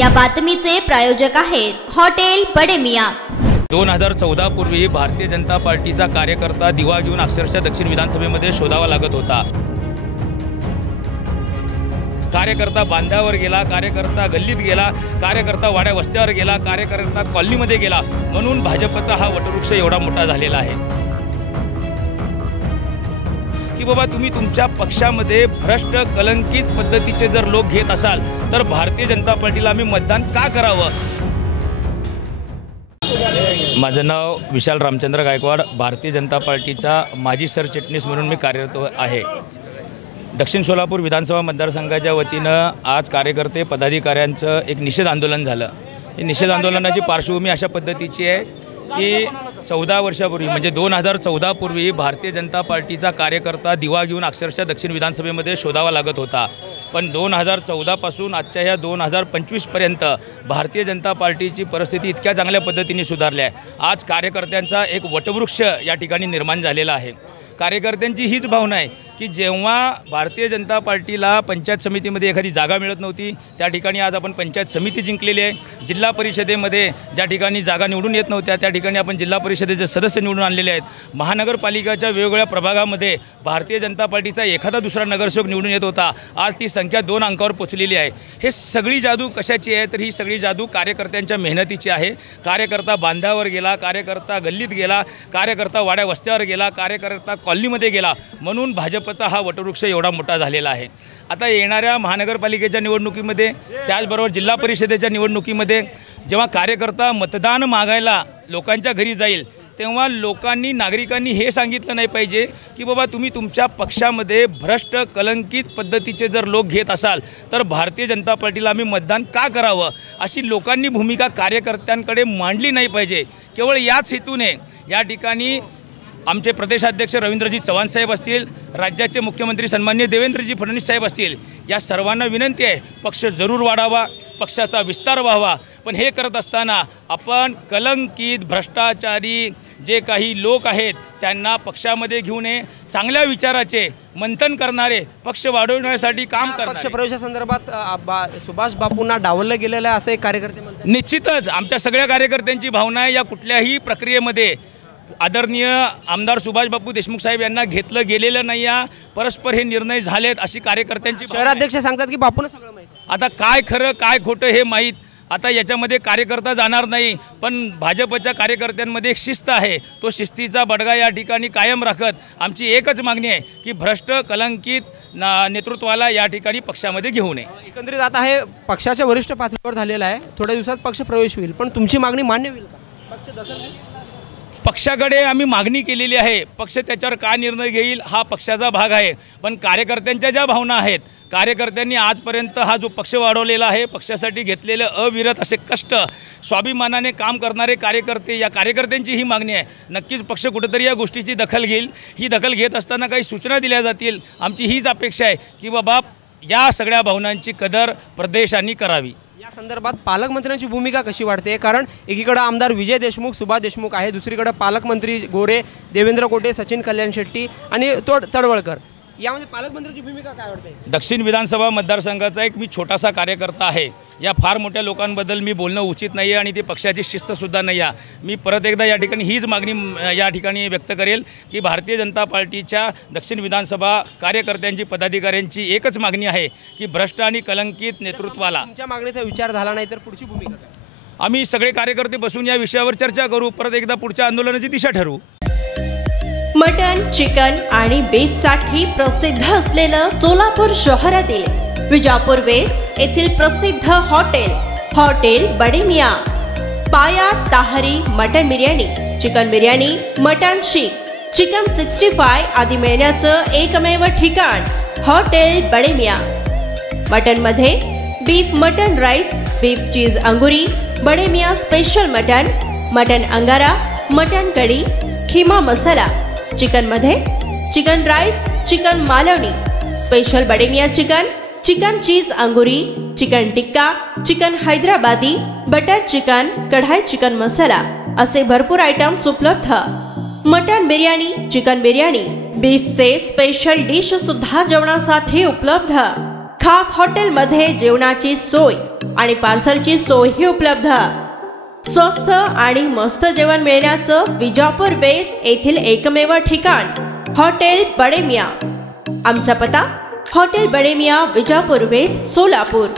या बातमीचे प्रायोजक आहेत हॉटेल बडे मियां। 2014 पूर्वी भारतीय जनता पार्टीचा कार्यकर्ता दिवा घेऊन अक्षरशः दक्षिण विधानसभेमध्ये शोधावा लागत होता। कार्यकर्ता बांध्यावर गेला, कार्यकर्ता गल्लीत गेला, कार्यकर्ता वाड्या वस्त्यावर गेला, कार्यकर्ता कॉलनीमध्ये गेला, म्हणून भाजपचा हा वटवृक्ष एवढा मोठा झालेला आहे की बाबा तुम्ही तुमच्या पक्षामध्ये भ्रष्ट कलंकित पद्धतीचे जर लोक घेत असाल तर भारतीय जनता पार्टीला आम्ही मतदान का करावं। माझं नाव विशाल रामचंद्र गायकवाड, भारतीय जनता पार्टीचा माजी सरचिटणीस म्हणून मी कार्यरत आहे। दक्षिण सोलापूर विधानसभा मतदारसंघाच्या वतीनं आज कार्यकर्ते पदाधिकाऱ्यांचं एक निषेध आंदोलन झालं। ही निषेध आंदोलनाची पार्श्वभूमी अशा पद्धतीची आहे की 14 वर्षापूर्वी म्हणजे 2014 पूर्वी भारतीय जनता पार्टीचा कार्यकर्ता दिवा घेऊन अक्षरशः दक्षिण विधानसभेमध्ये शोधावा लागत होता। पण 2014 पासून आजच्या ह्या 2025 पर्यंत भारतीय जनता पार्टीची परिस्थिती इतक्या चांगल्या पद्धतीने सुधारली आहे। आज कार्यकर्त्यांचा एक वटवृक्ष या ठिकाणी निर्माण झालेला आहे। कार्यकर्त्यांची हीच भावना आहे की जेव्हा भारतीय जनता पार्टीला पंचायत समितीमध्ये एखादी जागा मिळत नव्हती त्या ठिकाणी आज आपण पंचायत समिती जिंकलेली आहे। जिल्हा परिषदेमध्ये ज्या ठिकाणी जागा निवडून येत नव्हत्या त्या ठिकाणी आपण जिल्हा परिषदेचे सदस्य निवडून आणलेले आहेत। महानगरपालिकेच्या वेगवेगळ्या प्रभागामध्ये भारतीय जनता पार्टीचा एखादा दुसरा नगरसेवक निवडून येत होता, आज ती संख्या 2 अंकावर पोचलेली आहे। हे सगळी जादू कशाची आहे तर ही सगळी जादू कार्यकर्त्यांच्या मेहनतीची आहे। कार्यकर्ता बांध्यावर गेला, कार्यकर्ता गल्लीत गेला, कार्यकर्ता वाड्या वस्त्यावर गेला, कार्यकर्ता कॉलनीमध्ये गेला, म्हणून भाजपचा हा वटवृक्ष एवढा मोठा झालेला आहे। आता येणाऱ्या महानगरपालिकेच्या निवडणुकीमध्ये त्याचबरोबर जिल्हा परिषदेच्या निवडणुकीमध्ये जेव्हा कार्यकर्ता मतदान मागायला लोकांच्या घरी जाईल तेव्हा लोकांनी नागरिकांनी हे सांगितलं नाही पाहिजे की बाबा तुम्ही तुमच्या पक्षामध्ये भ्रष्ट कलंकित पद्धतीचे जर लोक घेत असाल तर भारतीय जनता पार्टीला आम्ही मतदान का करावं, अशी लोकांनी भूमिका कार्यकर्त्यांकडे मांडली नाही पाहिजे। केवळ याच हेतूने या ठिकाणी आमचे प्रदेशाध्यक्ष रवींद्रजी चव्हाण साहेब असतील, राज्याचे मुख्यमंत्री सन्माननीय देवेंद्रजी फडणवीस साहेब असतील, या सर्वांना विनंती आहे पक्ष जरूर वाढावा, पक्षाचा विस्तार व्हावा। पण हे करत असताना आपण कलंकित भ्रष्टाचारी जे काही लोक आहेत त्यांना पक्षामध्ये घेऊन ये, चांगल्या विचाराचे मंथन करणारे, पक्ष वाढवण्यासाठी काम करणारे। पक्ष प्रवेशासंदर्भात सुभाष बापूंना डावललं गेलेलं आहे असं एक कार्यकर्ते म्हणतात। निश्चितच आमच्या सगळ्या कार्यकर्त्यांची भावना आहे या कुठल्याही प्रक्रियेमध्ये आदरणीय आमदार सुभाष बापू देशमुख साहेब यांना घेतलं गेलेलं नाही आहे, परस्पर हे निर्णय झालेत अशी कार्यकर्त्यांची। शहराध्यक्ष सांगतात की बापूंना सगळं माहिती, आता काय खरं काय खोटं हे माहीत, आता याच्यामध्ये कार्यकर्ता जाणार नाही। पण भाजपच्या कार्यकर्त्यांमध्ये एक शिस्त आहे, तो शिस्तीचा बडगा या ठिकाणी कायम राखत आमची एकच मागणी आहे की भ्रष्ट कलंकित नेतृत्वाला या ठिकाणी पक्षामध्ये घेऊ नये। एकंदरीत आता हे पक्षाच्या वरिष्ठ पातळीवर झालेलं आहे, थोड्या दिवसात पक्ष प्रवेश होईल, पण तुमची मागणी मान्य होईल का? पक्ष दखल घेईल? पक्षाकडे आम्ही मागणी केलेली आहे, पक्ष त्याच्यावर काय निर्णय घेईल हा पक्षाचा भाग आहे। पण कार्यकर्त्यांच्या ज्या भावना आहेत, कार्यकर्त्यांनी आजपर्यंत हा जो पक्ष वाढवलेला आहे, पक्षासाठी घेतलेले अविरत असे कष्ट, स्वाभिमानाने काम करणारे कार्यकर्ते, या कार्यकर्त्यांची ही मागणी आहे। नक्कीच पक्ष कुठेतरी या गोष्टीची दखल घेईल। ही दखल घेत असताना काही सूचना दिल्या जातील, आमची हीच अपेक्षा आहे की बाबा या सगळ्या भावनांची कदर प्रदेशांनी करावी। या संदर्भात पालकमंत्र्यांची भूमिका कशी वाटते, कारण एकीकडे आमदार विजय देशमुख सुभाष देशमुख आहे, दुसरीकडे पालकमंत्री गोरे देवेंद्र कोटे सचिन कल्याण शेट्टी आणि तडवळकर, यामध्ये पालकमंत्र्यांची भूमिका काय वाटते? दक्षिण विधानसभा मतदारसंघाचा एक मी छोटासा कार्यकर्ता आहे, या फार मोठ्या लोकांबद्दल मी बोलणं उचित नाही आहे आणि ती पक्षाची शिस्तसुद्धा नाही आहे। मी परत एकदा या ठिकाणी हीच मागणी या ठिकाणी व्यक्त करेल की भारतीय जनता पार्टीच्या दक्षिण विधानसभा कार्यकर्त्यांची पदाधिकाऱ्यांची एकच मागणी आहे की भ्रष्ट आणि कलंकित नेतृत्वाला तुमच्या मागणीचा विचार झाला नाही तर पुढची भूमिका काय? आम्ही सगळे कार्यकर्ते बसून या विषयावर चर्चा करू, परत एकदा पुढच्या आंदोलनाची दिशा ठरवू। मटन, चिकन आणि बीफ साठी प्रसिद्ध असलेलं सोलापूर शहरातील विजापूर वेस्ट येथील प्रसिद्ध hotel Bade Miyan, paya tahari mutton biryani, chicken biryani, mutton seekh, chicken 65 आदी मिळण्याचं एकमेव ठिकाण हॉटेल बडे मियां। मटन मध्ये beef mutton rice, beef cheese angoori, Bade Miyan special mutton, mutton angara, mutton kadhi, keema masala. Chicken मध्ये chicken rice, chicken Malvani, special Bade Miyan chicken, chicken cheese angoori, chicken tikka, chicken Hyderabadi, butter chicken, kadai chicken masala असे भरपूर आयटम्स उपलब्ध। मटन बिर्याणी, चिकन बिर्याणी, बीफचे स्पेशल डिश सुद्धा जेवणासाठी उपलब्ध। खास हॉटेलमध्ये जेवणाची सोय आणि पार्सलची सोयही उपलब्ध। स्वस्त आणि मस्त जेवण मिळण्याचं विजापूर वेस्ट येथील एकमेव ठिकाण हॉटेल बडे मियाँ। आमचा पत्ता हॉटेल बडे मियाँ, विजापूर वेस्ट, सोलापूर।